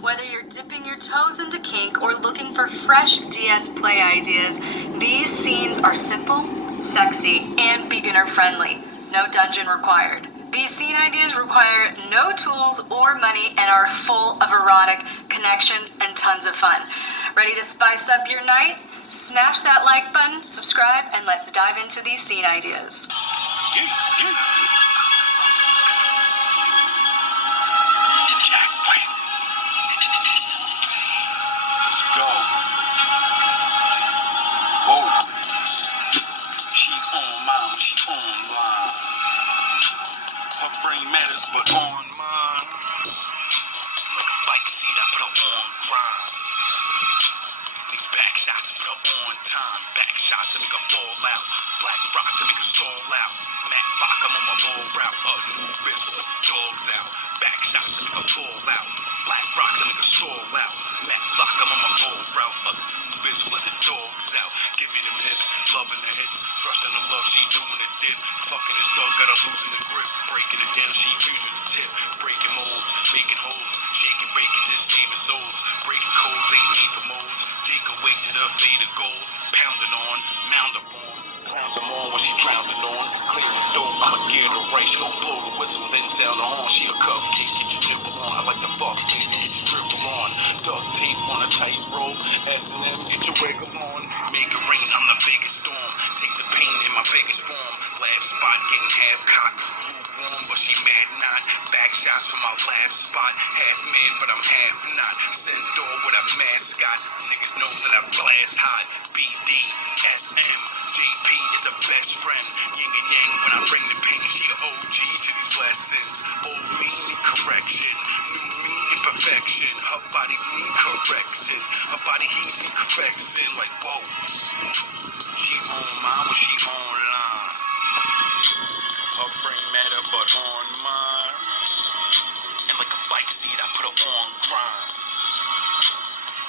Whether you're dipping your toes into kink or looking for fresh DS play ideas, these scenes are simple, sexy, and beginner-friendly. No dungeon required. These scene ideas require no tools or money and are full of erotic connection and tons of fun. Ready to spice up your night? Smash that like button, subscribe, and let's dive into these scene ideas. Jack, wait. Let's go. Whoa. She online, she online. Her brain matters, but on mine. Like a bike seat, I put her on grind. These back shots, put her on time. Back shots to make her fall out. Black rock to make her stall out. Matt Lock, I'm on my ball route. New bitch, let the dogs out. Back shots to make her fall out. Black rock to make her stall out. Matt Lock, I'm on my ball route. New bitch, let the dogs out. Give me them hips, loving the hits. Thrusting the love, she doing the dip. Fucking this dog, got her losing the grip. Breaking it down, she fusing the tip. Breaking molds, making holes. Shaking, breaking, just saving souls. Breaking codes, ain't made for molds. Take away to the fade of gold. Pounding on, mound up on. Clowns them on when she drowning on. Clear the dope, I'ma get her right. She gon' blow the whistle, then sound the horn. She a cupcake, get your nipple on. I like the fuck cake, get your dribble on. Duct tape on a tight rope. S&M, get your wiggle on. Make it rain, I'm the biggest storm. Take the pain in my biggest form. Lab spot, getting half caught. Lukewarm, but she mad not. Back shots from my lab spot. Half man, but I'm half not. Centaur with a mascot. Niggas know that I blast hot. BD, SM, JP is a best friend. Yin and yang when I bring the pain. She an OG to these lessons. Old me need correction. New me imperfection. Her body need correction. Her body heat need correction. Like whoa. She on mine when she online. Her brain matter but on mine. And like a bike seat I put her on grind.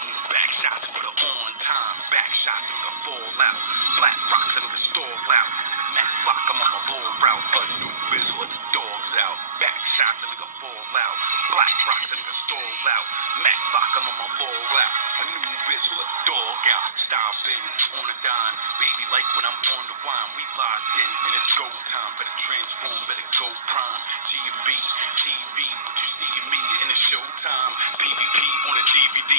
These back shots put her on time. Back shots make her fall out. Black rocks make her stall out. Matt Lock, I'm on my ball route. Anubis, let the dogs out. Back shots make her fall out. Black rocks make her stall out. Matt Lock, I'm on my ball route. Anubis, let the dog out. Style been on a dime. Baby like when I'm on the wine. We locked in and it's go time. Better transform, better go prime. GMB TV, what you see in me in the showtime. PvP on a DVD.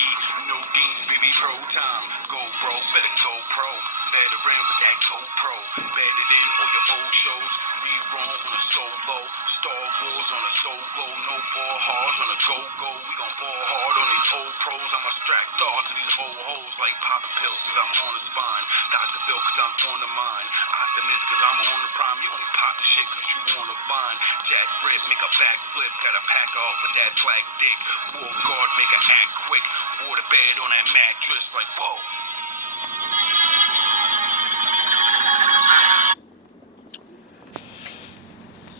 No games, baby, pro time. Go bro, better go pro. Veteran with that GoPro. Bedded in all your old shows. Rerun on a solo. Star Wars on a solo. No ball hards on a go-go. We gon' ball hard on these old pros. I'ma strap darts to these old hoes like poppin' pills cause I'm on the spine. Dr. Phil cause I'm on the mind. Optimist cause I'm on the prime. You only pop the shit cause you wanna bind. Jack Rip, make a backflip. Gotta pack off with that black dick. War guard, make her act quick. Water bed on that mattress like whoa.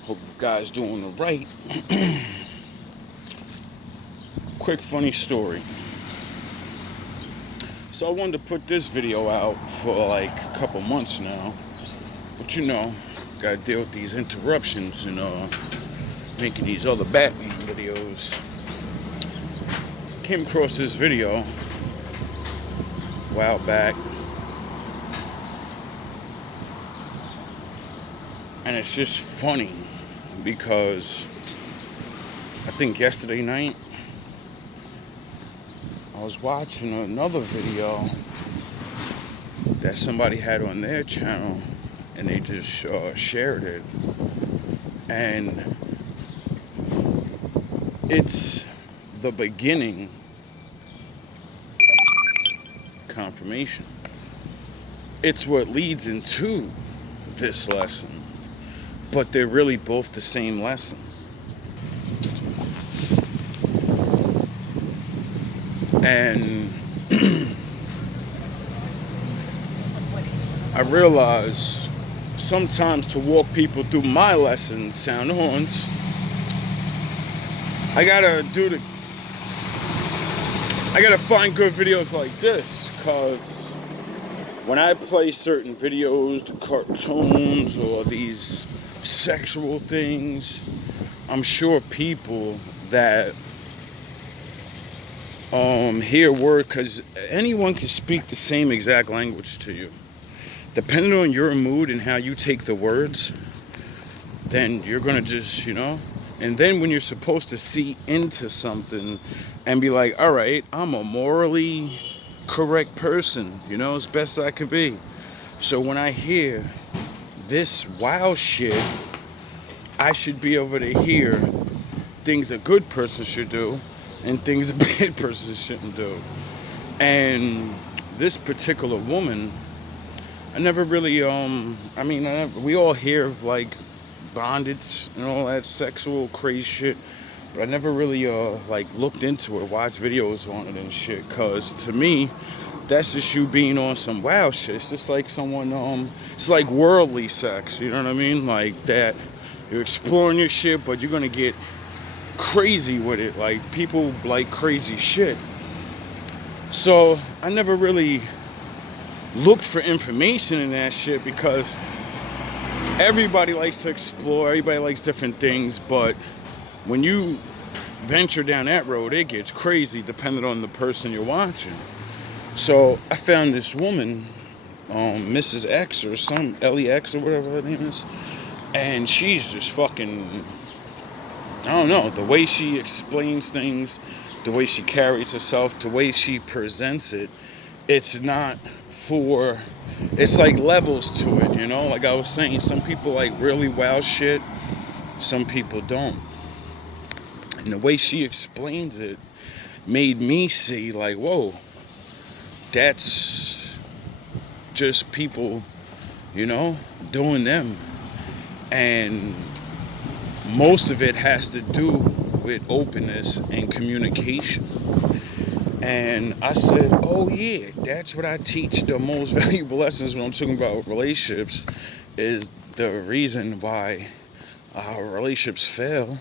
Hope you guys doing all right. Quick funny story. So I wanted to put this video out for like a couple months now, but you know, gotta deal with these interruptions and making these other Batman videos. Came across this video a while back, and it's just funny because I think yesterday night I was watching another video that somebody had on their channel and they just shared it, and it's the beginning confirmation. It's what leads into this lesson, but they're really both the same lesson. And I realize sometimes to walk people through my lessons, sound horns, I gotta find good videos like this, cause when I play certain videos, the cartoons or these sexual things, I'm sure people that hear word, because anyone can speak the same exact language to you. Depending on your mood and how you take the words, then you're gonna just, and then when you're supposed to see into something and be like, all right, I'm a morally correct person, as best I could be. So when I hear this wild shit, I should be able to hear things a good person should do and things a bad person shouldn't do. And this particular woman, I never really, we all hear of like bondage and all that sexual crazy shit, but I never really looked into it, watched videos on it and shit, cause to me, that's just you being on some wild shit. It's just like someone, it's like worldly sex, you know what I mean? Like that, you're exploring your shit, but you're gonna get crazy with it. Like people like crazy shit. So I never really looked for information in that shit because everybody likes to explore, everybody likes different things, but when you venture down that road, it gets crazy depending on the person you're watching. So I found this woman, Mrs. X or some Ellie X or whatever her name is, and she's just fucking, I don't know, the way she explains things, the way she carries herself, the way she presents it, it's not for, it's like levels to it, like I was saying, some people like really wild shit, some people don't. And the way she explains it made me see like, whoa, that's just people, doing them. And most of it has to do with openness and communication. And I said, oh yeah, that's what I teach. The most valuable lessons when I'm talking about relationships is the reason why our relationships fail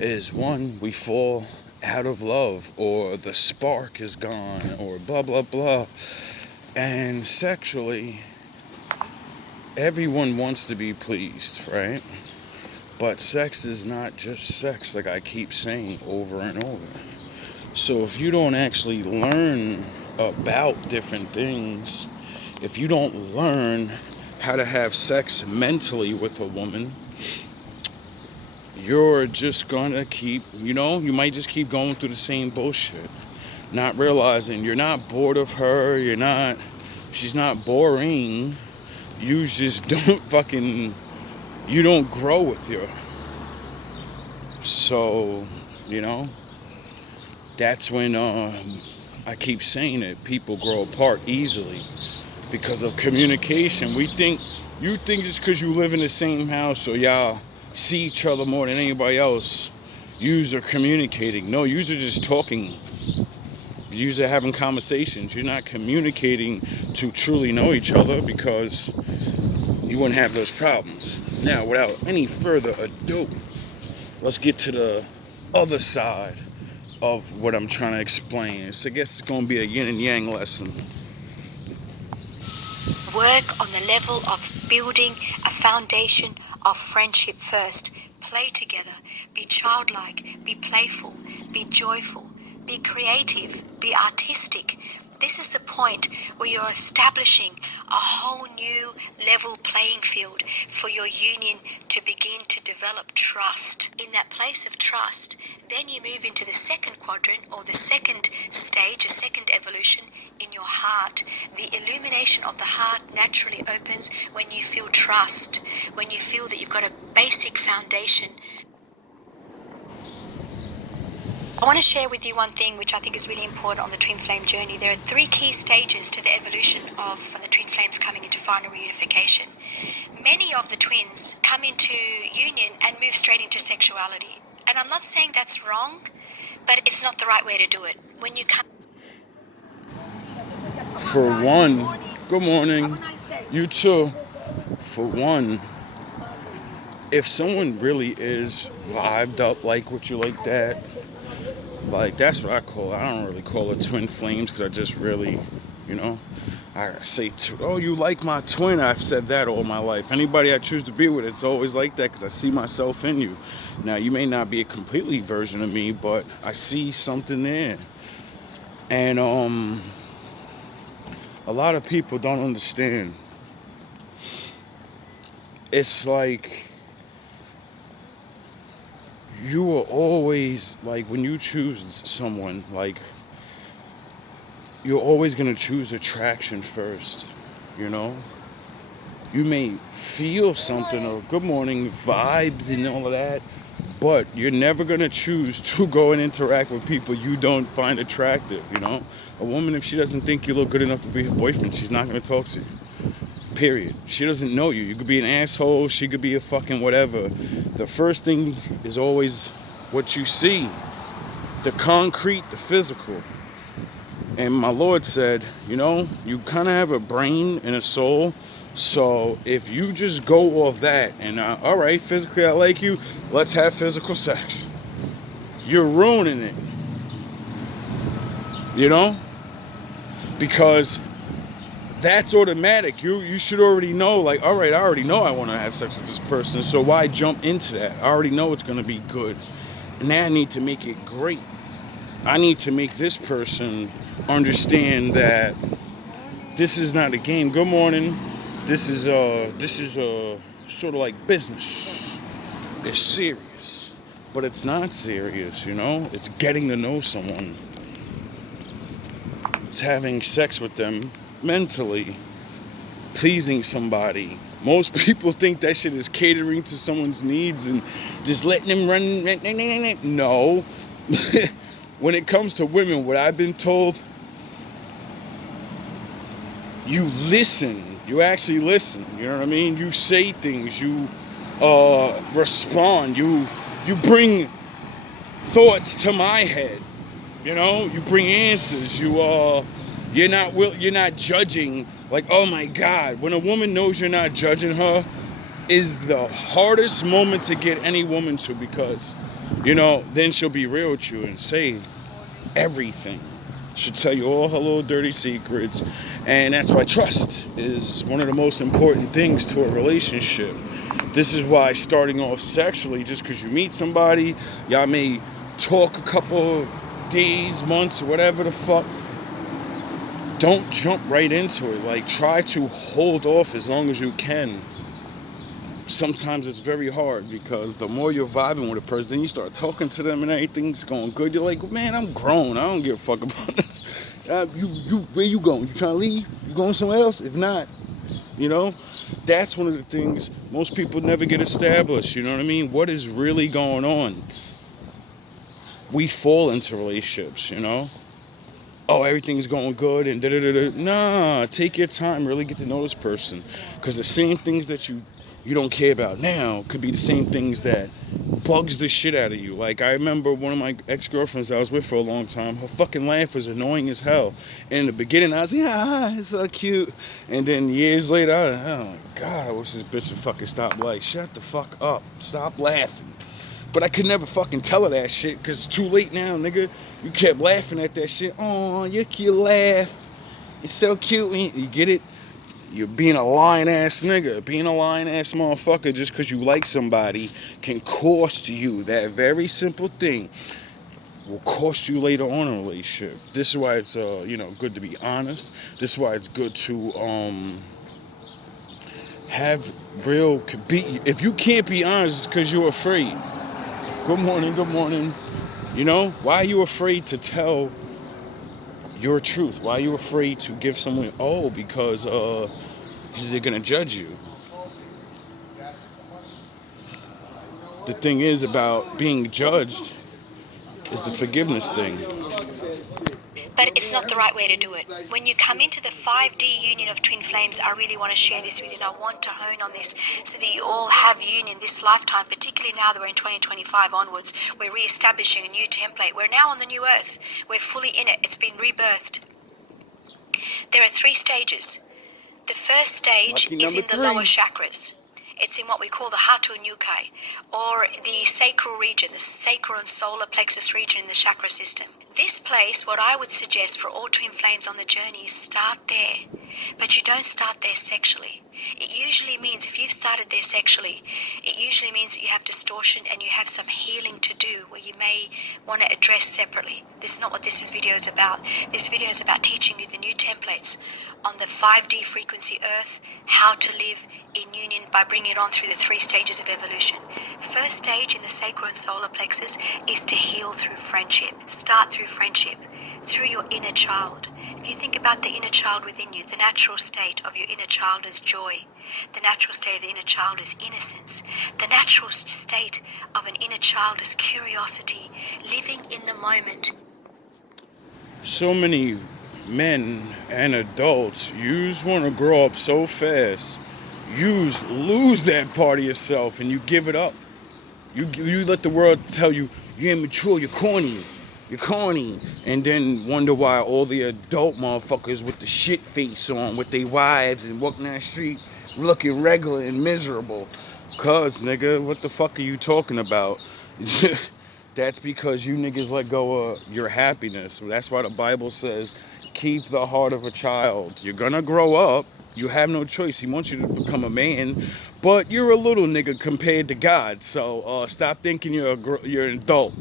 is, one, we fall out of love, or the spark is gone, or blah blah blah. And sexually, everyone wants to be pleased, right? But sex is not just sex, like I keep saying over and over. So if you don't actually learn about different things, if you don't learn how to have sex mentally with a woman, you're just gonna keep, you might just keep going through the same bullshit, not realizing you're not bored of her, she's not boring, you just you don't grow with her. So, that's when I keep saying it, people grow apart easily because of communication. You think just because you live in the same house or y'all see each other more than anybody else, yous are communicating. No, yous are just talking. Yous are having conversations. You're not communicating to truly know each other, because you wouldn't have those problems. Now, without any further ado, let's get to the other side of what I'm trying to explain. So I guess it's going to be a yin and yang lesson. Work on the level of building a foundation of friendship first. Play together. Be childlike. Be playful. Be joyful. Be creative. Be artistic. This is the point where you're establishing a whole new level playing field for your union to begin to develop trust. In that place of trust, then you move into the second quadrant, or the second stage, a second evolution in your heart. The illumination of the heart naturally opens when you feel trust, when you feel that you've got a basic foundation. I want to share with you one thing which I think is really important on the twin flame journey. There are 3 key stages to the evolution of the twin flames coming into final reunification. Many of the twins come into union and move straight into sexuality. And I'm not saying that's wrong, but it's not the right way to do it. When you come... For one, good morning. You too. For one, if someone really is vibed up like with you like that, like that's what I call it. I don't really call it twin flames, because I just really, I say, oh, you like my twin. I've said that all my life. Anybody I choose to be with, it's always like that, because I see myself in you. Now, you may not be a completely version of me, but I see something there. And a lot of people don't understand. It's like you are always, like, when you choose someone, like, you're always going to choose attraction first, you know? You may feel something or good morning vibes and all of that, but you're never going to choose to go and interact with people you don't find attractive, you know? A woman, if she doesn't think you look good enough to be her boyfriend, she's not going to talk to you. Period. She doesn't know you. You could be an asshole, she could be a fucking whatever. The first thing is always what you see, the concrete, the physical. And my Lord said, you know, you kind of have a brain and a soul. So if you just go off that and, all right, physically I like you, let's have physical sex. You're ruining it. You know? Because that's automatic. You should already know, like, all right, I already know I want to have sex with this person. So why jump into that? I already know it's going to be good. Now I need to make it great. I need to make this person understand that this is not a game. Good morning. This is sort of like business. It's serious, but it's not serious, you know? It's getting to know someone. It's having sex with them mentally, pleasing somebody. Most people think that shit is catering to someone's needs and just letting them run. No. When it comes to women, what I've been told, you listen. You actually listen. You know what I mean? You say things. You respond. You bring thoughts to my head. You know? You bring answers. You're not judging. Like, oh my God. When a woman knows you're not judging her, is the hardest moment to get any woman to, because, you know, then she'll be real with you and say everything. She'll tell you all her little dirty secrets. And that's why trust is one of the most important things to a relationship. This is why starting off sexually, just because you meet somebody, y'all may talk a couple days, months, or whatever the fuck. Don't jump right into it. Like, try to hold off as long as you can. Sometimes it's very hard, because the more you're vibing with a person, you start talking to them and everything's going good. You're like, man, I'm grown. I don't give a fuck about it. Where you going? You trying to leave? You going somewhere else? If not, you know, that's one of the things most people never get established. You know what I mean? What is really going on? We fall into relationships, you know? Oh, everything's going good and da-da-da-da. Nah, take your time, really get to know this person. Because the same things that you don't care about now could be the same things that bugs the shit out of you. Like, I remember one of my ex-girlfriends I was with for a long time, her fucking laugh was annoying as hell. And in the beginning, I was like, it's so cute. And then years later, oh my God, I wish this bitch would fucking stop. Like, shut the fuck up. Stop laughing. But I could never fucking tell her that shit, because it's too late now, nigga. You kept laughing at that shit. Oh, you cute laugh. It's so cute. You get it? You're being a lying-ass nigga. Being a lying-ass motherfucker just because you like somebody can cost you. That very simple thing will cost you later on in a relationship. This is why it's, good to be honest. This is why it's good to have real... If you can't be honest, it's because you're afraid. Good morning, good morning. You know, why are you afraid to tell your truth? Why are you afraid to give someone, because they're gonna judge you? The thing is about being judged is the forgiveness thing. But it's not the right way to do it. When you come into the 5D union of twin flames, I really want to share this with you, and I want to hone on this so that you all have union this lifetime, particularly now that we're in 2025 onwards. We're re-establishing a new template. We're now on the new earth. We're fully in it. It's been rebirthed. There are 3 stages. The first stage is in the lower chakras. It's in what we call the Hatu Nukai, or the sacral region, the sacral and solar plexus region in the chakra system. This place, what I would suggest for all twin flames on the journey, is start there. but you don't start there sexually. It usually means, if you've started there sexually, it usually means that you have distortion and you have some healing to do where you may want to address separately. This is not what this video is about. This video is about teaching you the new templates on the 5D frequency Earth, how to live in union by bringing it on through the 3 stages of evolution. First stage in the sacral and solar plexus is to heal through friendship. Start through friendship, through your inner child. If you think about the inner child within you, the natural state of your inner child is joy. The natural state of the inner child is innocence. The natural state of an inner child is curiosity, living in the moment. So many men and adults, you want to grow up so fast, you lose that part of yourself and you give it up. You let the world tell you you're immature, you're corny, and then wonder why all the adult motherfuckers with the shit face on, with their wives and walking down the street looking regular and miserable. Cause nigga, what the fuck are you talking about? That's because you niggas let go of your happiness. That's why the Bible says, keep the heart of a child. You're gonna grow up. You have no choice. He wants you to become a man, but you're a little nigga compared to God. So stop thinking you're an adult.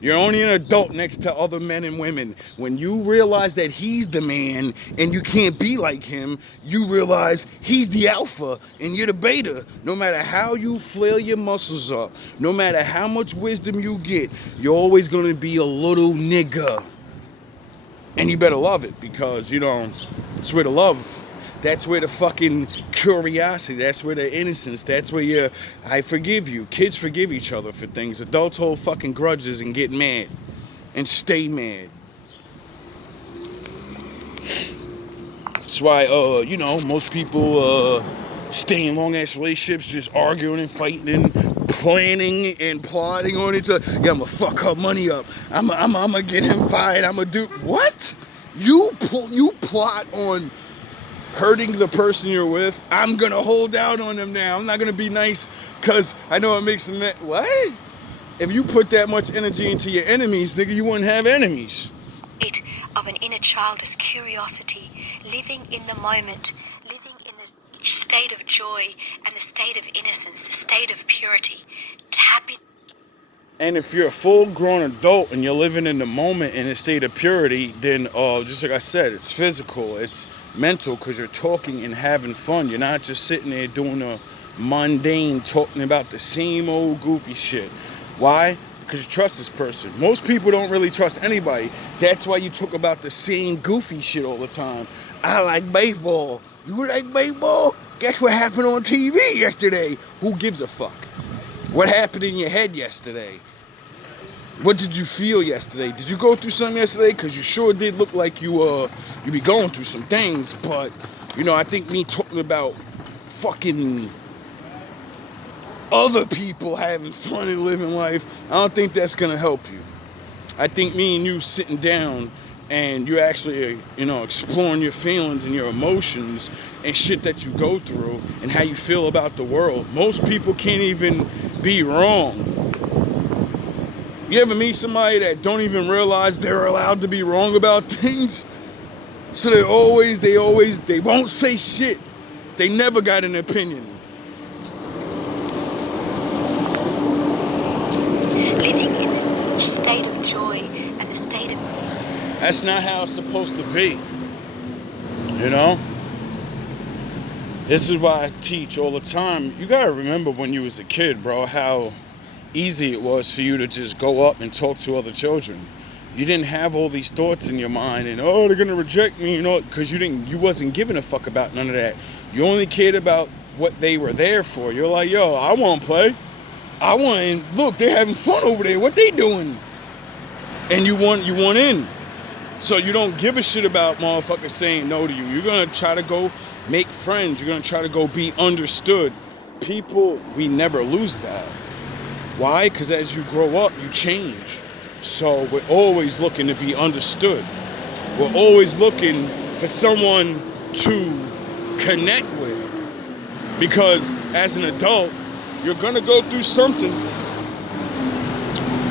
You're only an adult next to other men and women. When you realize that he's the man and you can't be like him, you realize he's the alpha and you're the beta. No matter how you flail your muscles up, no matter how much wisdom you get, you're always going to be a little nigga. And you better love it because, it's where the love. That's where the fucking curiosity, that's where the innocence, that's where I forgive you. Kids forgive each other for things. Adults hold fucking grudges and get mad and stay mad. That's why, most people stay in long-ass relationships just arguing and fighting and planning and plotting on each other. Yeah, I'm gonna fuck her money up. I'm gonna get him fired. I'm gonna do... What? You plot on hurting the person you're with. I'm gonna hold out on them now. I'm not gonna be nice because I know it makes them mad. What? If you put that much energy into your enemies, nigga, you wouldn't have enemies. Of an inner child is curiosity, living in the moment, living in the state of joy and the state of innocence, the state of purity. Tap in. And if you're a full-grown adult and you're living in the moment in a state of purity, then just like I said, it's physical, it's mental, because you're talking and having fun. You're not just sitting there doing a mundane, talking about the same old goofy shit. Why? Because you trust this person. Most people don't really trust anybody. That's why you talk about the same goofy shit all the time. I like baseball. You like baseball? Guess what happened on TV yesterday? Who gives a fuck? What happened in your head yesterday? What did you feel yesterday? Did you go through something yesterday? Because you sure did look like you be going through some things. But, I think me talking about fucking other people having fun and living life, I don't think that's going to help you. I think me and you sitting down and you actually, exploring your feelings and your emotions and shit that you go through and how you feel about the world. Most people can't even be wrong. You ever meet somebody that don't even realize they're allowed to be wrong about things? So they won't say shit. They never got an opinion. Living in the state of joy and the state of... That's not how it's supposed to be. This is why I teach all the time. You gotta remember when you was a kid, bro, how easy it was for you to just go up and talk to other children. You didn't have all these thoughts in your mind and they're gonna reject me, because you wasn't giving a fuck about none of that. You only cared about what they were there for. You're like, yo, I want to play. Look, they're having fun over there. What they doing? And you want in. So you don't give a shit about motherfuckers saying no to you. You're gonna try to go make friends. You're gonna try to go be understood. People, we never lose that. Why? Because as you grow up, you change. So we're always looking to be understood. We're always looking for someone to connect with. Because as an adult, you're going to go through something.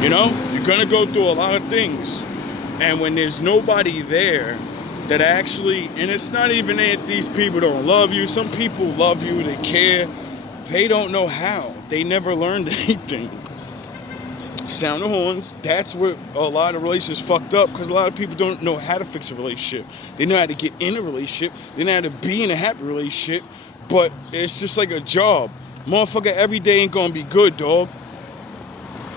You're going to go through a lot of things. And when there's nobody there that actually, and it's not even that these people don't love you. Some people love you, they care. They don't know how. They never learned anything. Sound the horns. That's what a lot of relationships fucked up, because a lot of people don't know how to fix a relationship. They know how to get in a relationship. They know how to be in a happy relationship. But it's just like a job. Motherfucker, every day ain't gonna be good, dog.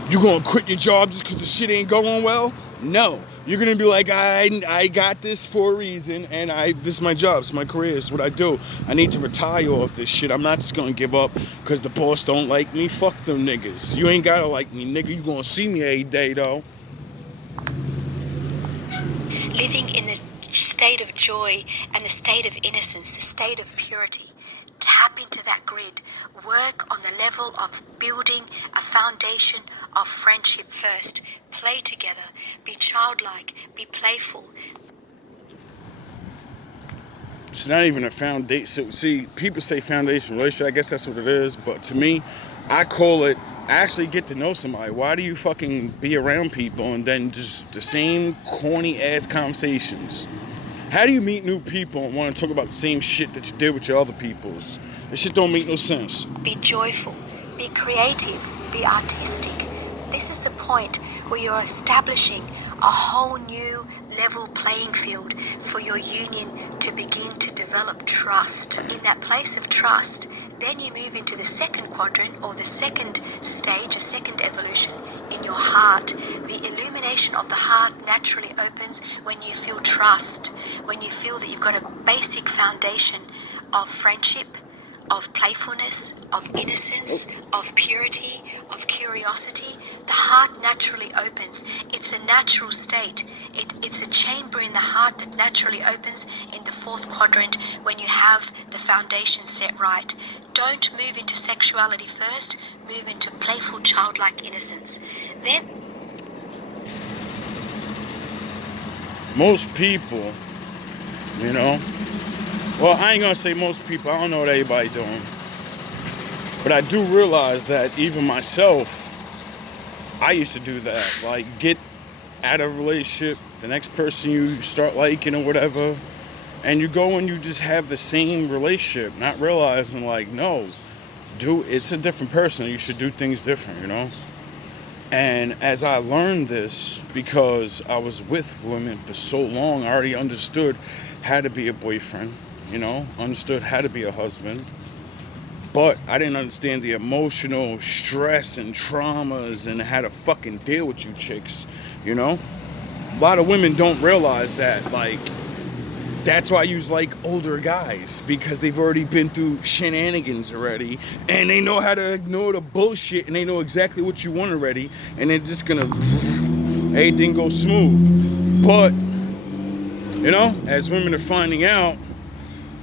You gonna quit your job just because the shit ain't going well? No. You're gonna be like, I got this for a reason, and this is my job, it's my career, it's what I do. I need to retire off this shit. I'm not just gonna give up because the boss don't like me. Fuck them niggas. You ain't gotta like me, nigga. You gonna see me every day, though. Living in the state of joy and the state of innocence, the state of purity. Tap into that grid. Work on the level of building a foundation of friendship first. Play together. Be childlike. Be playful. It's not even a foundation. So, see, people say foundation relationship. I guess that's what it is. But to me, I call it actually get to know somebody. Why do you fucking be around people and then just the same corny ass conversations? How do you meet new people and want to talk about the same shit that you did with your other peoples? This shit don't make no sense. Be joyful. Be creative. Be artistic. This is the point where you're establishing a whole new level playing field for your union to begin to develop trust. In that place of trust, then you move into the second quadrant, or the second stage, a second evolution in your heart. The illumination of the heart naturally opens when you feel trust, when you feel that you've got a basic foundation of friendship, of playfulness, of innocence, of purity, of curiosity. The heart naturally opens. It's a natural state. It's a chamber in the heart that naturally opens in the fourth quadrant when you have the foundation set right. Don't move into sexuality first. Move into playful, childlike innocence. Then most people, you know, well, I ain't gonna say most people, I don't know what everybody doing, but I do realize that even myself, I used to do that. Like, get out of a relationship, the next person you start liking or whatever, and you go and you just have the same relationship, not realizing, like, no, dude, it's a different person, you should do things different, you know? And as I learned this, because I was with women for so long, I already understood how to be a boyfriend, you know, understood how to be a husband, but I didn't understand the emotional stress and traumas and how to fucking deal with you chicks, you know? A lot of women don't realize that, like, that's why I use like older guys, because they've already been through shenanigans already, and they know how to ignore the bullshit, and they know exactly what you want already, and they're just gonna, everything goes smooth. But, you know, as women are finding out,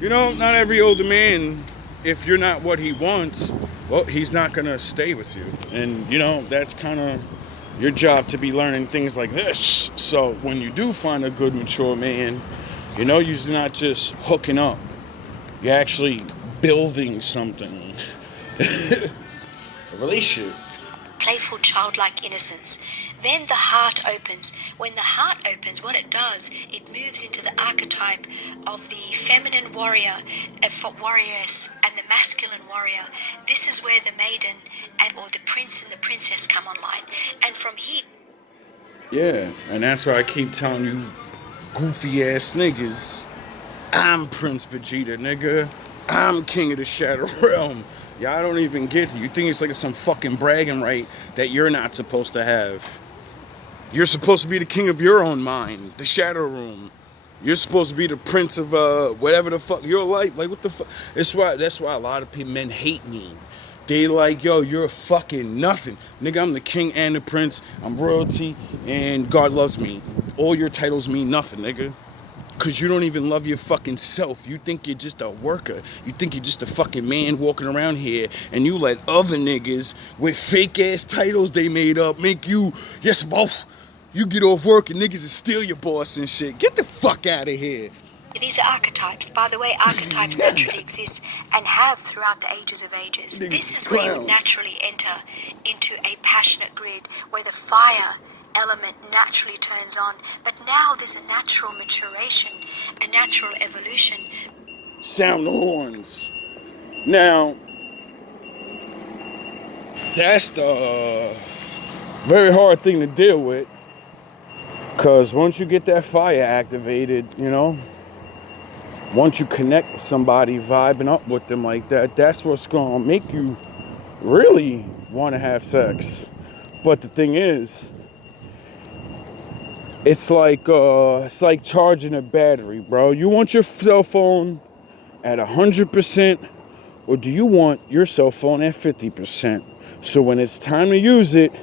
you know, not every older man, if you're not what he wants, well, he's not gonna stay with you. And, you know, that's kind of your job to be learning things like this. So when you do find a good, mature man, you know, you're not just hooking up. You're actually building something. A relationship. playful, childlike innocence. Then the heart opens. When the heart opens, what it does, it moves into the archetype of the feminine warrior, warrioress, and the masculine warrior. This is where the maiden or the prince and the princess come online. And from here... Yeah, and that's why I keep telling you, goofy ass niggas, I'm Prince Vegeta, nigga. I'm king of the Shadow Realm. Y'all don't even get it. You think it's like some fucking bragging right that you're not supposed to have. You're supposed to be the king of your own mind, the Shadow Room. You're supposed to be the prince of whatever the fuck your life. Like, what the fuck? That's why a lot of people, men hate me. They like, yo, you're fucking nothing. Nigga, I'm the king and the prince. I'm royalty, and God loves me. All your titles mean nothing, nigga. Because you don't even love your fucking self. You think you're just a worker. You think you're just a fucking man walking around here, and you let other niggas with fake-ass titles they made up make you, yes, boss. You get off work and niggas is still your boss and shit. Get the fuck out of here. These are archetypes. By the way, archetypes naturally exist and have throughout the ages of ages. This is where you would naturally enter into a passionate grid where the fire element naturally turns on. But now there's a natural maturation, a natural evolution. Sound the horns. Now, that's the very hard thing to deal with. Because once you get that fire activated, you know, once you connect with somebody, vibing up with them like that, that's what's going to make you really want to have sex. But the thing is, it's like charging a battery, bro. You want your cell phone at 100%, or do you want your cell phone at 50%? So when it's time to use it,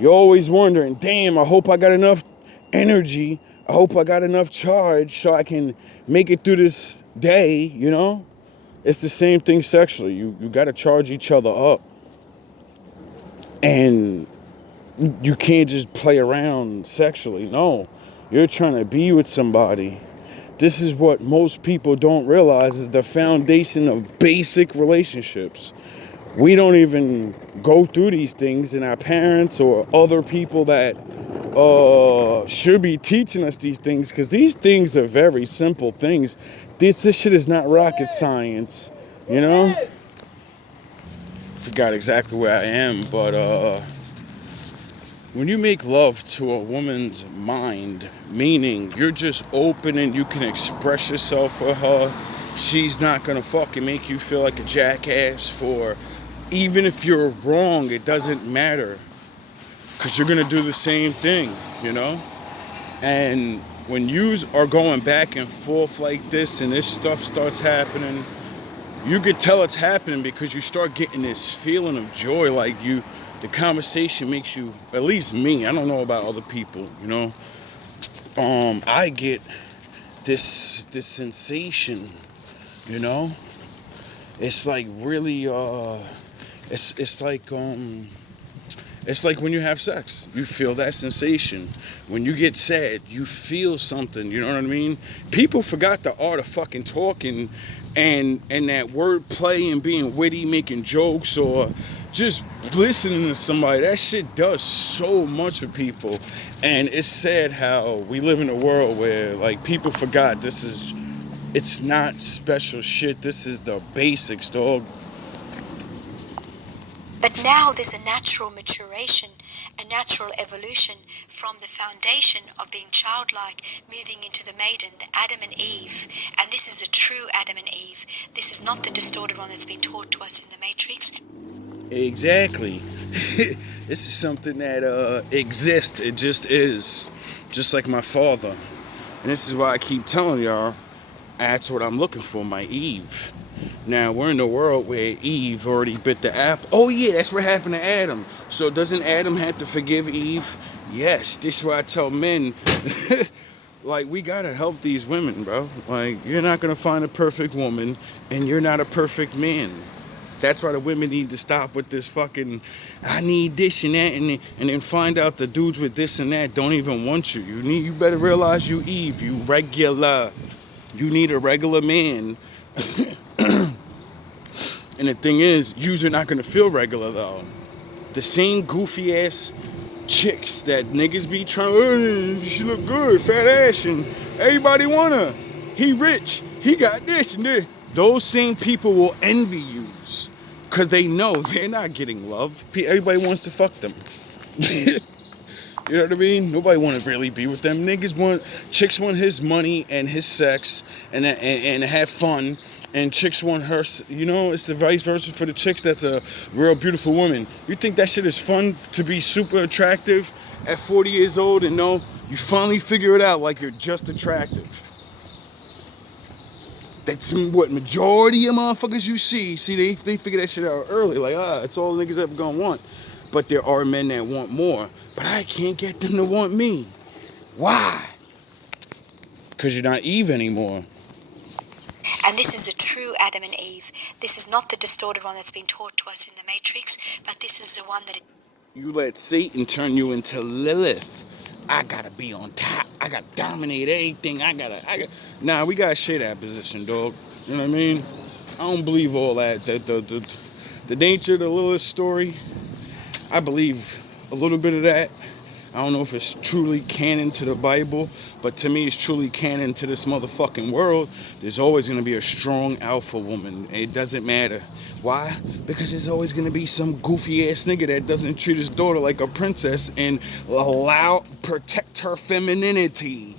you're always wondering, damn, I hope I got enough energy. I hope I got enough charge so I can make it through this day, you know? It's the same thing sexually. You got to charge each other up. And you can't just play around sexually. No, you're trying to be with somebody. This is what most people don't realize is the foundation of basic relationships. We don't even go through these things, and our parents or other people that should be teaching us these things, because these things are very simple things. This shit is not rocket science, you know? Forgot exactly where I am, but when you make love to a woman's mind, meaning you're just open and you can express yourself for her, she's not gonna fucking make you feel like a jackass for, even if you're wrong, it doesn't matter, because you're gonna do the same thing, you know? And when yous are going back and forth like this and this stuff starts happening, you could tell it's happening because you start getting this feeling of joy, like the conversation makes you, at least me, I don't know about other people, you know, I get this sensation, you know, it's like really, it's like when you have sex, you feel that sensation. When you get sad, you feel something, you know what I mean? People forgot the art of fucking talking and that wordplay and being witty, making jokes, or just listening to somebody. That shit does so much for people. And it's sad how we live in a world where, like, people forgot it's not special shit. This is the basics, dog. But now there's a natural maturation, a natural evolution from the foundation of being childlike, moving into the maiden, the Adam and Eve. And this is a true Adam and Eve. This is not the distorted one that's been taught to us in the Matrix. Exactly. This is something that exists. It just is. Just like my father. And this is why I keep telling y'all, that's what I'm looking for, my Eve. Now, we're in a world where Eve already bit the apple. Oh, yeah, that's what happened to Adam. So doesn't Adam have to forgive Eve? Yes, this is why I tell men, like, we got to help these women, bro. Like, you're not going to find a perfect woman, and you're not a perfect man. That's why the women need to stop with this fucking, I need this and that, and then find out the dudes with this and that don't even want you. You better realize you Eve, you regular. You need a regular man. And the thing is, yous are not gonna feel regular though. The same goofy ass chicks that niggas be trying, she look good, fat ass, and everybody want her. He rich, he got this and this. Those same people will envy yous, cause they know they're not getting loved. Everybody wants to fuck them. You know what I mean? Nobody want to really be with them. Chicks want his money and his sex and have fun. And chicks want her, you know, it's the vice versa for the chicks that's a real beautiful woman. You think that shit is fun to be super attractive at 40 years old and no, you finally figure it out like you're just attractive. That's what majority of motherfuckers you see. See, they figure that shit out early. Like, it's all niggas ever gonna want. But there are men that want more. But I can't get them to want me. Why? Because you're not Eve anymore. And this is a true Adam and Eve. This is not the distorted one that's been taught to us in the Matrix, but this is the one that... You let Satan turn you into Lilith. I gotta be on top. I gotta dominate everything. Nah, we gotta share that position, dog. You know what I mean? I don't believe all that. The nature of the Lilith story, I believe a little bit of that. I don't know if it's truly canon to the Bible, but to me it's truly canon to this motherfucking world. There's always going to be a strong alpha woman. It doesn't matter. Why? Because there's always going to be some goofy ass nigga that doesn't treat his daughter like a princess and protect her femininity.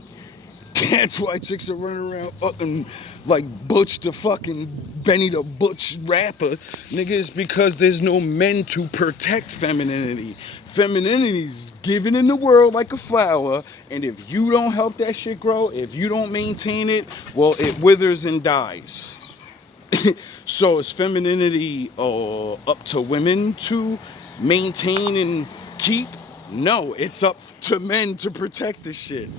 That's why chicks are running around fucking like Butch the fucking Benny the Butch rapper. Niggas, because there's no men to protect femininity. Femininity's given in the world like a flower, and if you don't help that shit grow, if you don't maintain it, well, it withers and dies. So is femininity up to women to maintain and keep? No, it's up to men to protect this shit.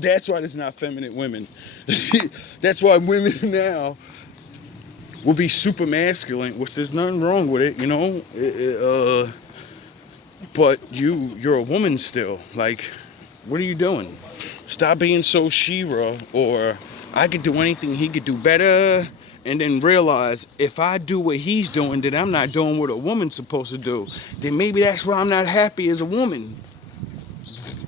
That's why there's not feminine women. That's why women now will be super masculine, which there's nothing wrong with it, you know. But you're a woman still. Like, what are you doing? Stop being so She-Ra, or I could do anything, he could do better. And then realize if I do what he's doing, then I'm not doing what a woman's supposed to do. Then maybe that's why I'm not happy as a woman.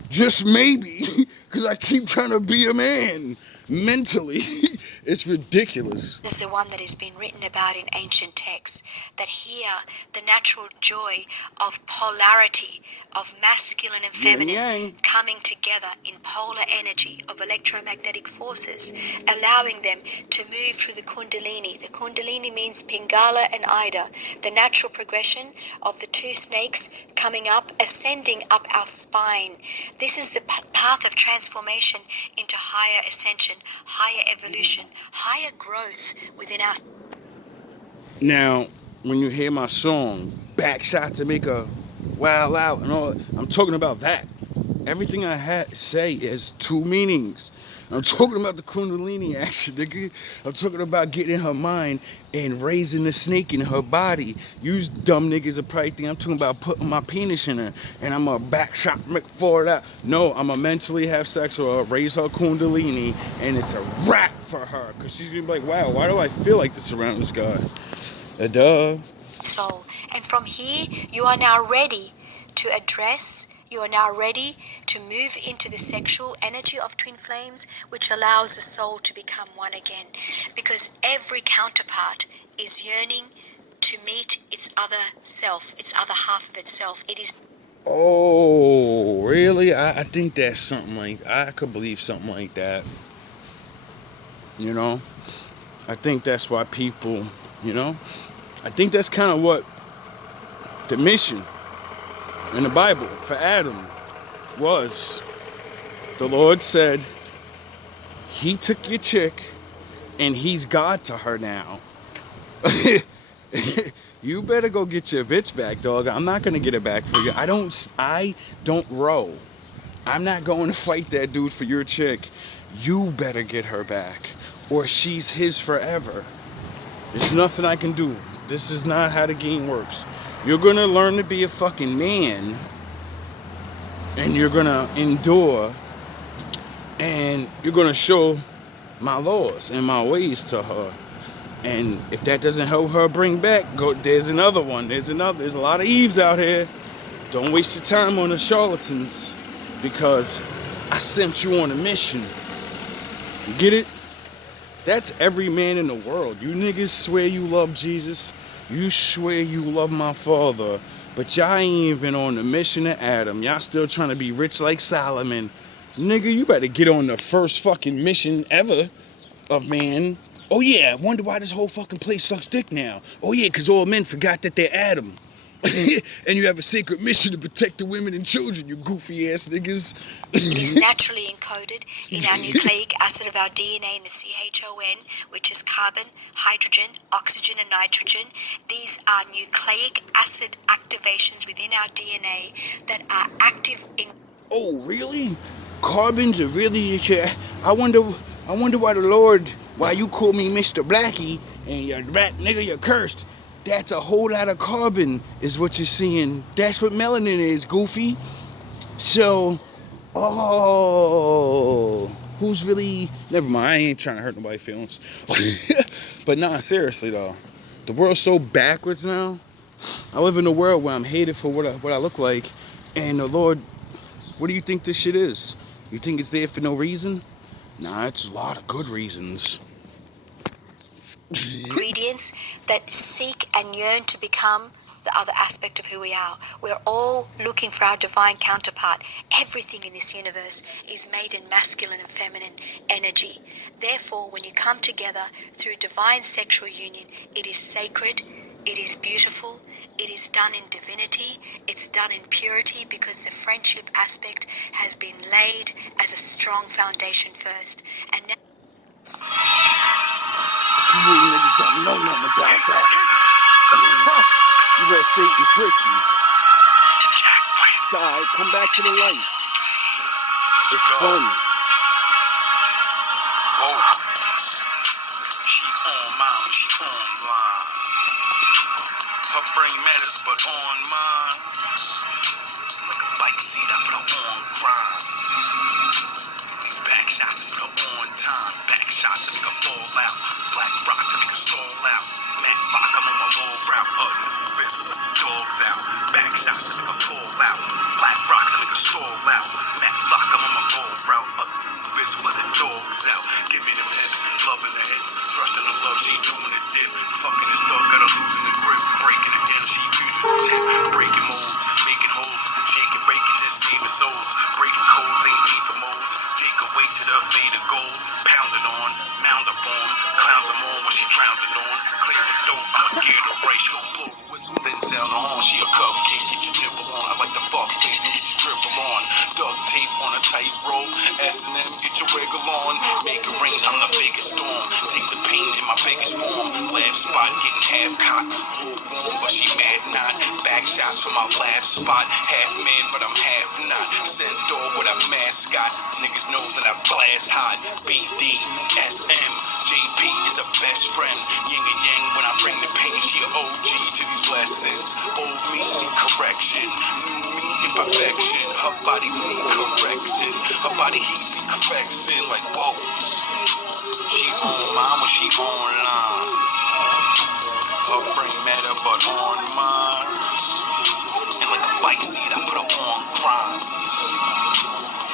Just maybe, because I keep trying to be a man mentally. It's ridiculous. This is the one that has been written about in ancient texts, that here the natural joy of polarity, of masculine and feminine coming together in polar energy of electromagnetic forces, allowing them to move through the Kundalini. The Kundalini means Pingala and Ida, the natural progression of the two snakes coming up, ascending up our spine. This is the path of transformation into higher ascension, higher evolution, higher growth within our... Now, when you hear my song, Backshot to Make a Wild Out and all, I'm talking about that. Everything I say has two meanings. I'm talking about the Kundalini action, nigga. I'm talking about getting in her mind and raising the snake in her body. You dumb niggas are probably think I'm talking about putting my penis in her and I'm a backshot make for that. No, I'm a mentally have sex with her, raise her Kundalini, and it's a wrap for her. Because she's going to be like, wow, why do I feel like this around this guy? Duh. Soul. And from here, you are now ready to address, you are now ready to move into the sexual energy of twin flames, which allows the soul to become one again. Because every counterpart is yearning to meet its other self, its other half of itself. It is... Oh, really? I think that's something like, I could believe something like that. You know? I think that's why people, you know? I think that's kind of what the mission in the Bible for Adam was. The Lord said, he took your chick and he's God to her now. You better go get your bitch back, dog. I'm not gonna get it back for you. I don't row. I'm not going to fight that dude for your chick. You better get her back, or she's his forever. There's nothing I can do. This is not how the game works. You're gonna learn to be a fucking man, and you're gonna endure, and you're gonna show my laws and my ways to her. And if that doesn't help her bring back, there's another one. There's a lot of Eves out here. Don't waste your time on the charlatans, because I sent you on a mission. You get it? That's every man in the world. You niggas swear you love Jesus. You swear you love my father. But y'all ain't even on the mission of Adam. Y'all still trying to be rich like Solomon. Nigga, you better get on the first fucking mission ever of man. Oh yeah, I wonder why this whole fucking place sucks dick now. Oh yeah, because all men forgot that they're Adam. And you have a sacred mission to protect the women and children, you goofy ass niggas. It is naturally encoded in our nucleic acid of our DNA in the CHON, which is carbon, hydrogen, oxygen, and nitrogen. These are nucleic acid activations within our DNA that are active in... Oh, really? Carbons are really... I wonder why the Lord... Why you call me Mr. Blackie and you're rat nigga, you're cursed. That's a whole lot of carbon is what you're seeing. That's what melanin is, goofy. So, who's really... Never mind, I ain't trying to hurt nobody's feelings. But nah, seriously though. The world's so backwards now. I live in a world where I'm hated for what I look like. And the Lord What do you think this shit is? You think it's there for no reason? Nah, it's a lot of good reasons. Ingredients that seek and yearn to become the other aspect of who we are. We're all looking for our divine counterpart. Everything in this universe is made in masculine and feminine energy. Therefore, when you come together through divine sexual union, it is sacred, it is beautiful, it is done in divinity, it's done in purity, because the friendship aspect has been laid as a strong foundation first. And now You little niggas don't know nothing about that. You let Satan trick you. It's alright, come back to the light. It's fun. Whoa. She online, she online. Her brain matters, but on mine. Like a bike seat, I put her on grind. These back shots, I put her on time. Back shots to make her fall out. Black rock to make her stall out. Matt Rock, I'm on my roll route. New business, dogs out. Back shots to make her fall out. Black rock to make her stall out. Matt Rock, I'm on my roll route. New business, let the dogs out. Give me them hips, loving the hits. Thrusting the love, she doing the dip. Fucking this dog, got her losing the grip. Breaking it down, she fusing the tip. Breaking molds, making holds. Shaking, breaking, just saving souls. Breaking codes, ain't need for molds. Take away to the fade of gold. Pounding on, mound up on. Clowns them on when she drowning on. Clear the dope, I'ma get her right. She gon' blow the whistle, then sound the horn. She a cupcake, get your nipple on. I like the fuck face, get your dribble on. Duct tape on a tight rope. S&M, get your wiggle on. Make it rain, I'm the biggest storm. Take the pain in my biggest form. Left spot, getting half cocked. Lukewarm, but she mad not. Back shots from my last spot. Half man, but I'm half not. Centaur with a mascot. Niggas know that I blast hot. BD, SM, JP is a best friend. Yin and yang when I bring the pain. She a OG to these lessons. Old me need correction. New me imperfection. Her body need correction. Her body heat need correction. Like whoa. She online when she online. Her brain matter but on mine. And like a bike seat I put her on grind.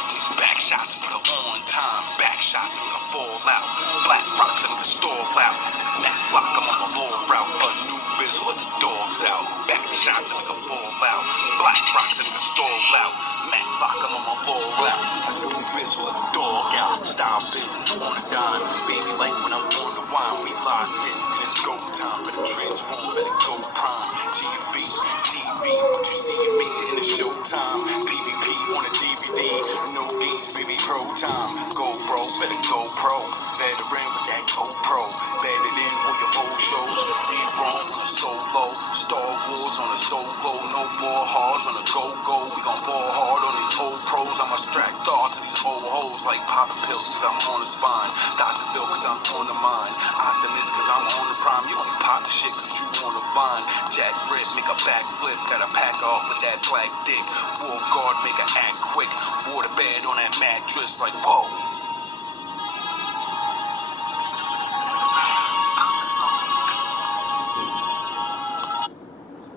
These back shots put her on time. Back shots make her fall out. Black rocks make her stall out. That rock I'm on the low route. A new biz let the dogs out. Back shots make her fall out. Black rocks make her stall out. Matt Rock I'm on my low route. A new biz let the dog out. Style bit on a dime. Baby like when I'm on the wine. We locked in. And it's go time. Better transform. Better go prime. GMB TV. What you see in me in the showtime. PvP on a DVD. No games, baby, pro time. Go bro, better go pro. Veteran with that GoPro. Bedded in all your old shows. Did wrong on a solo. Star Wars on a solo. No more hards on a go-go. We gon' ball hard on these old pros. I'm a strapped dog to these old hoes. Like popping pills cause I'm on the spine. Dr. Phil cause I'm on the mind. Optimist cause I'm on the prime. You only pop the shit cause you on the vine. Jack Rip, make a backflip. Gotta pack off with that black dick. Wolf guard, make her act quick. Water bed on that mattress like whoa.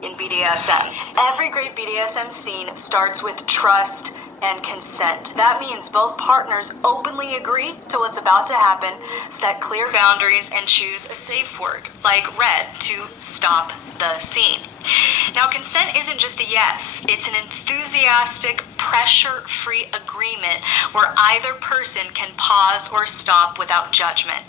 In BDSM, every great BDSM scene starts with trust and consent. That means both partners openly agree to what's about to happen, set clear boundaries, and choose a safe word, like red, to stop the scene. Now, consent isn't just a yes, it's an enthusiastic, pressure-free agreement where either person can pause or stop without judgment.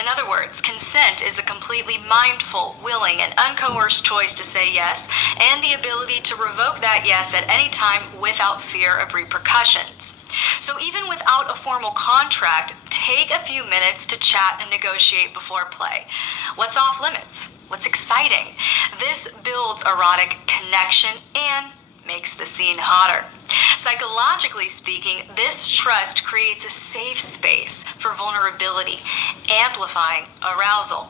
In other words, consent is a completely mindful, willing, and uncoerced choice to say yes, and the ability to revoke that yes at any time without fear of repercussions. So even without a formal contract, take a few minutes to chat and negotiate before play. What's off limits? What's exciting? This builds erotic connection and makes the scene hotter. Psychologically speaking, this trust creates a safe space for vulnerability, amplifying arousal.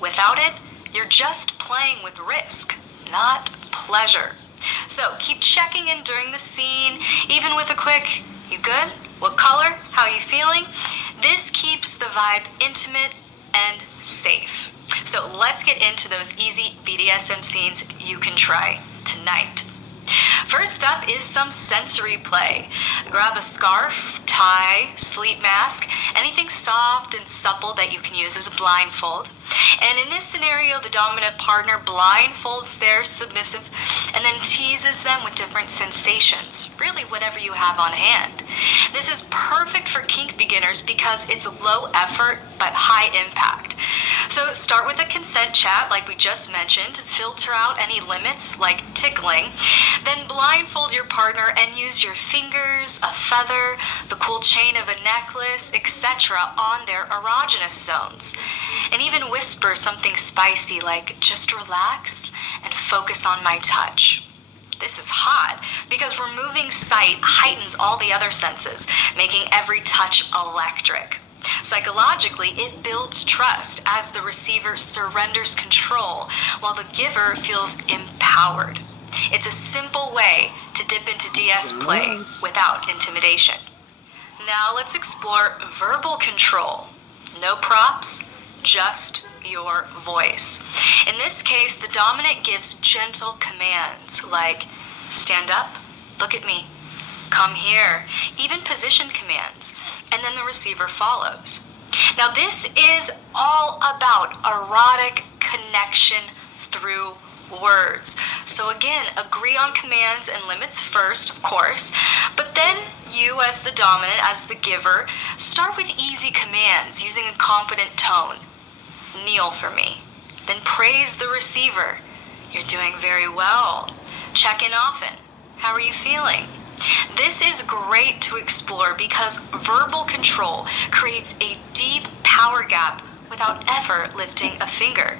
Without it, you're just playing with risk, not pleasure. So keep checking in during the scene, even with a quick, "You good? What color? How you feeling?" This keeps the vibe intimate and safe. So let's get into those easy BDSM scenes you can try tonight. First up is some sensory play. Grab a scarf, tie, sleep mask, anything soft and supple that you can use as a blindfold. And in this scenario, the dominant partner blindfolds their submissive and then teases them with different sensations, really whatever you have on hand. This is perfect for kink beginners because it's low effort but high impact. So start with a consent chat like we just mentioned, filter out any limits like tickling, then blindfold your partner and use your fingers, a feather, the cool chain of a necklace, etc. on their erogenous zones. And even whisper something spicy like, just relax and focus on my touch. This is hot because removing sight heightens all the other senses, making every touch electric. Psychologically, it builds trust as the receiver surrenders control while the giver feels empowered. It's a simple way to dip into DS play without intimidation. Now let's explore verbal control. No props, just your voice. In this case, the dominant gives gentle commands like stand up, look at me, come here, even position commands, and then the receiver follows. Now this is all about erotic connection through words. So again, agree on commands and limits first, of course, but then you as the dominant, as the giver, start with easy commands using a confident tone. Kneel for me. Then praise the receiver. You're doing very well. Check in often. How are you feeling? This is great to explore because verbal control creates a deep power gap without ever lifting a finger.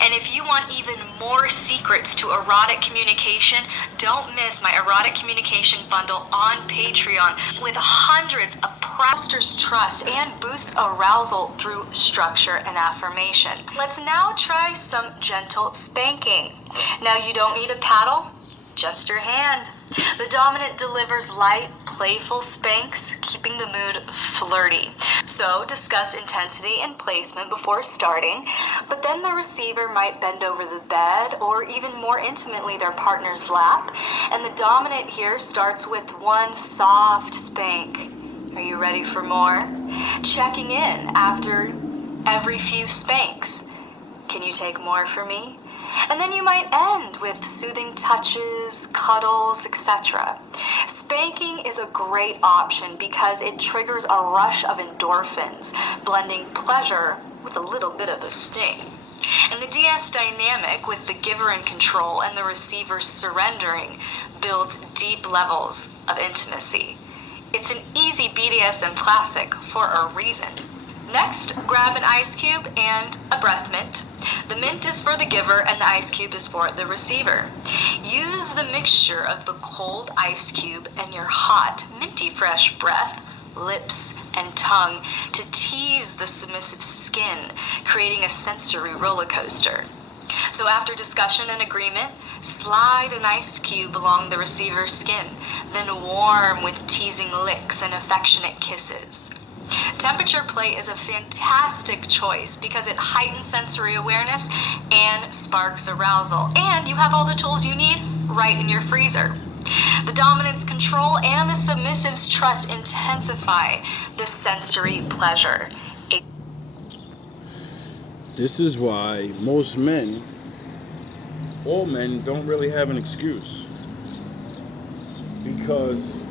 And if you want even more secrets to erotic communication, don't miss my erotic communication bundle on Patreon with hundreds of fosters trust and boosts arousal through structure and affirmation. Let's now try some gentle spanking. Now you don't need a paddle, just your hand. The dominant delivers light, playful spanks, keeping the mood flirty. So discuss intensity and placement before starting, but then the receiver might bend over the bed or even more intimately their partner's lap, and the dominant here starts with one soft spank. Are you ready for more? Checking in after every few spanks. Can you take more for me? And then you might end with soothing touches, cuddles, etc. Spanking is a great option because it triggers a rush of endorphins, blending pleasure with a little bit of a sting. And the DS dynamic with the giver in control and the receiver surrendering builds deep levels of intimacy. It's an easy BDSM classic for a reason. Next, grab an ice cube and a breath mint. The mint is for the giver and the ice cube is for the receiver. Use the mixture of the cold ice cube and your hot, minty fresh breath, lips, and tongue to tease the submissive skin, creating a sensory roller coaster. So after discussion and agreement, slide an ice cube along the receiver's skin, then warm with teasing licks and affectionate kisses. Temperature play is a fantastic choice because it heightens sensory awareness and sparks arousal. And you have all the tools you need right in your freezer. The dominant's control and the submissive's trust intensify the sensory pleasure. This is why most men, all men, don't really have an excuse. Because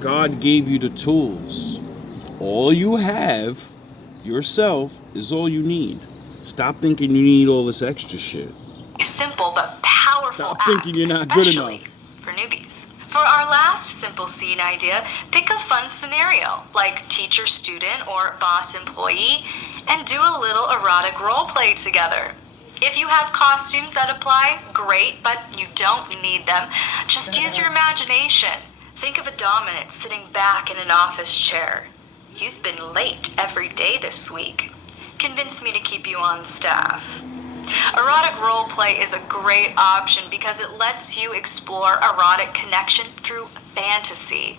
God gave you the tools. All you have yourself is all you need. Stop thinking you need all this extra shit. Simple but powerful. Stop thinking you're not good enough. For newbies. For our last simple scene idea, pick a fun scenario like teacher-student or boss-employee and do a little erotic role play together. If you have costumes that apply, great, but you don't need them. Just use your imagination. Think of a dominant sitting back in an office chair. You've been late every day this week. Convince me to keep you on staff. Erotic role play is a great option because it lets you explore erotic connection through fantasy.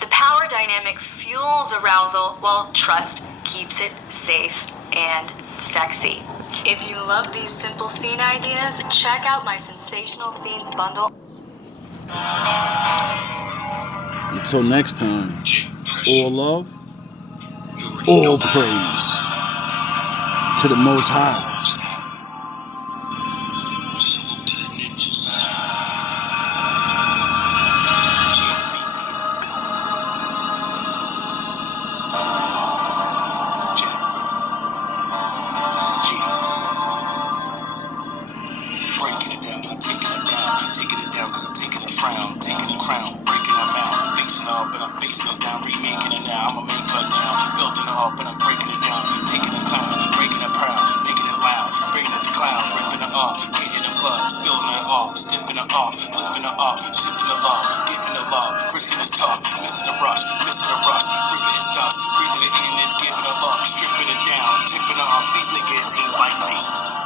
The power dynamic fuels arousal while trust keeps it safe and sexy. If you love these simple scene ideas, check out my Sensational Scenes bundle. Until next time, all love, all praise to the Most High. Salute to the ninjas. GMB built. Jack breaking it down, I'm taking it down, cause I'm taking a frown, taking a crown, breaking them out, facing up and I'm facing it down, remaking it now, I'ma make her now, building it up and I'm breaking it down, taking a clown, breaking it proud, making it loud, bringing it to cloud, ripping it up, getting the blood, filling it up, stiffing it up, lifting it up, shifting the love, giving the love, risking is tough, missing the rush, ripping its dust, breathing it in is giving it luck, stripping it down, tipping it up, these niggas ain't like me.